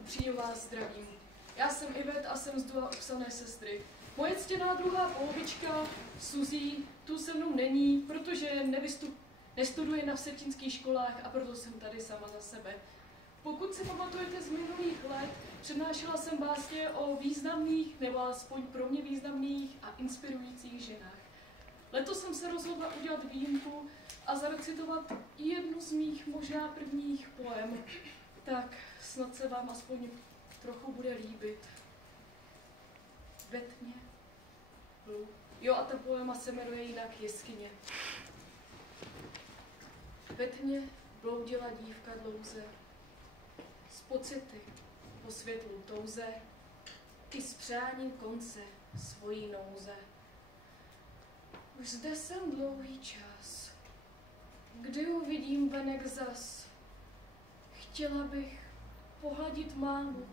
Upřímně vás zdravím. Já jsem Ivet a jsem z Dula Oksané sestry. Moje ctěná druhá polovička, Suzy, tu se mnou není, protože nestuduje na vsetínských školách a proto jsem tady sama za sebe. Pokud si pamatujete z minulých let, přednášela jsem básně o významných, nebo alespoň pro mě významných a inspirujících ženách. Letos jsem se rozhodla udělat výjimku a zarecitovat jednu z mých možná prvních poem. Tak snad se vám aspoň trochu bude líbit. Ve tmě. Jo, a ta poema se jmenuje jinak Jeskyně. Ve tmě bloudila dívka dlouze, s pocity po světlu touze, i s přáním konce svojí nouze. Už zde jsem dlouhý čas, kdy uvidím venek zas. Chtěla bych pohladit mámu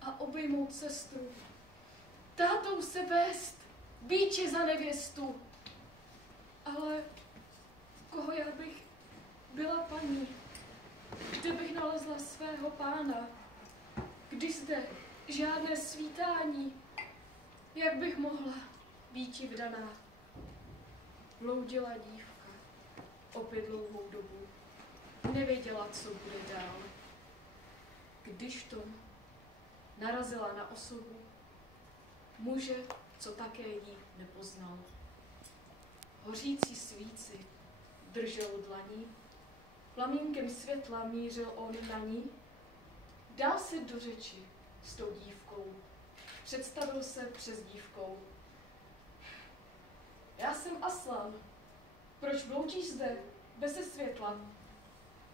a obejmout sestru, tátou se vést, býče za nevěstu. Ale koho já bych byla paní, kde bych nalezla svého pána, když zde žádné svítání, jak bych mohla býti vdaná. Bloudila dívka opět dlouhou dobu, nevěděla, co bude dál. Když to narazila na osobu muže, co také jí nepoznal. Hořící svíci držel dlaní, plamínkem světla mířil on na ní, dal se do řeči s tou dívkou, představil se přes dívkou. Já jsem Aslan, proč bloudíš zde beze světla?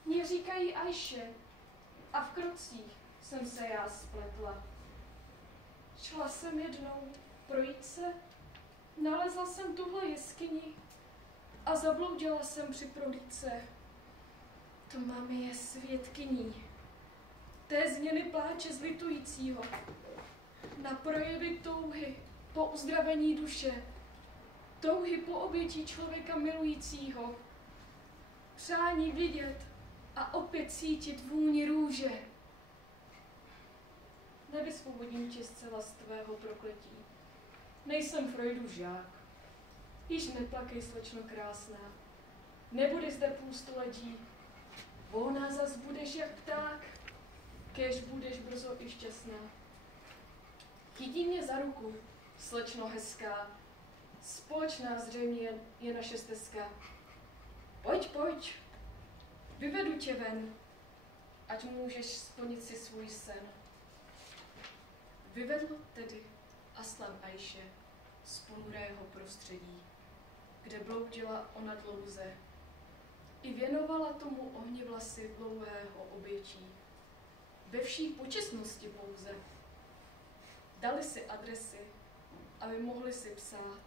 Mně říkají Ajše a v krocích jsem se já spletla. Šla jsem jednou projít se, nalezla jsem tuhle jeskyni a zabloudila jsem při prohlídce. Tma mi je svědkyní té změny pláče zlitujícího, na projevy touhy po uzdravení duše, touhy po obětí člověka milujícího, přání vidět a opět cítit vůni růže. Nevysvobodím tě zcela z tvého prokletí. Nejsem Freudův žák. Již neplakej, slečno krásná. Nebude zde půl století. Volná zas budeš jak pták, kéž budeš brzo i šťastná. Chytí mě za ruku, slečno hezká. Společná zřejmě je naše stezka. Pojď, pojď, vyvedu tě ven, ať můžeš splnit si svůj sen. Vyvedl tedy Aslan Ajše z ponurého prostředí, kde bloudila ona dlouze, i věnovala tomu ohni vlasy dlouhého obětí. Ve vší počestnosti pouze. Dali si adresy, aby mohli si psát.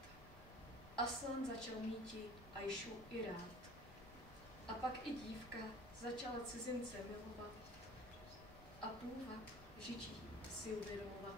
Aslan začal míti Ajšu i rád. A pak i dívka začala cizince milovat a půvab žití si uvědomovat.